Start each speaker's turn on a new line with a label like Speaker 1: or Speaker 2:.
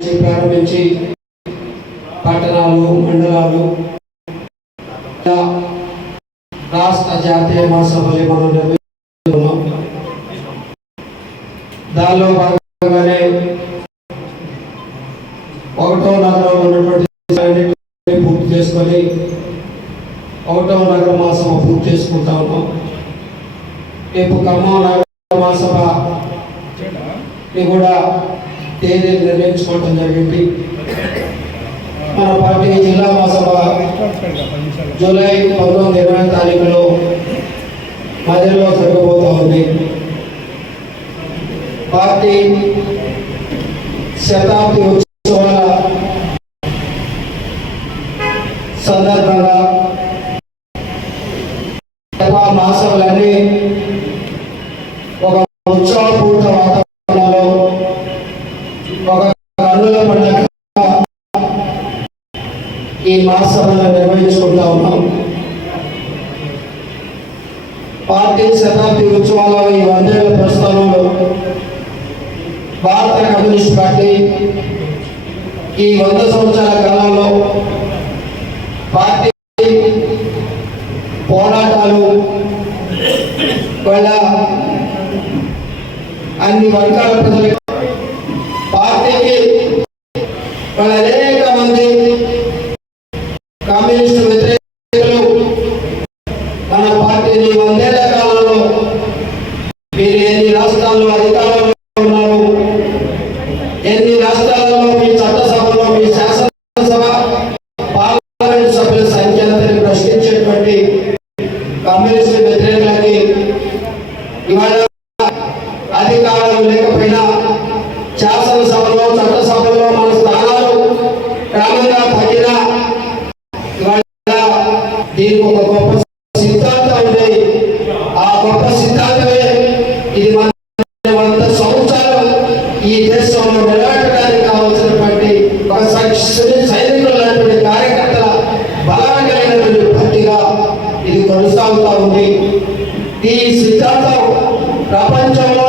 Speaker 1: నుంచి ప్రారంభించి పట్టణాలు మండలాలు రాష్ట్ర జాతీయ మహాసభలు మనం నిర్వహిస్తున్నాం. దానిలో భాగంగానే ఒకటో నగరంలో ఉన్నటువంటి పూర్తి చేసుకొని ఒకటో నగర మహాసభ పూర్తి చేసుకుంటా ఉన్నాం. రేపు ఖమ్మం నగర మహాసభ కూడా తేదీ నిర్ణయించుకోవటం జరిగింది. మన పార్టీ జిల్లా మహాసభ జూలై పంతొమ్మిది ఇరవై తారీఖులో మధ్యలో జరగబోతూ ఉంది. పార్టీ శతాబ్ది ఉత్సవాల సందర్భంగా మహాసభలన్నీ ఒక ఉత్సవపూర్వ పార్టీ శతాబ్ది ఉత్సవాల ఈ వందేళ్ళ ప్రస్థానంలో భారత కమ్యూనిస్ట్ పార్టీ ఈ వంద సంవత్సరాల కాలంలో పార్టీ పోరాటాలు వాళ్ళ అన్ని వర్గాల ప్రజలకు పార్టీకి వాళ్ళ అనేక మంది కమ్యూనిస్టులు భారతదేశంలో నిలబెట్టడానికి కావాల్సినటువంటి ఒక సైనికులు లాంటి కార్యకర్తల బలాన్ని కలిగినటువంటి పార్టీగా ఇది కొనసాగుతూ ఉంది. ఈ సిద్ధాంతం ప్రపంచంలో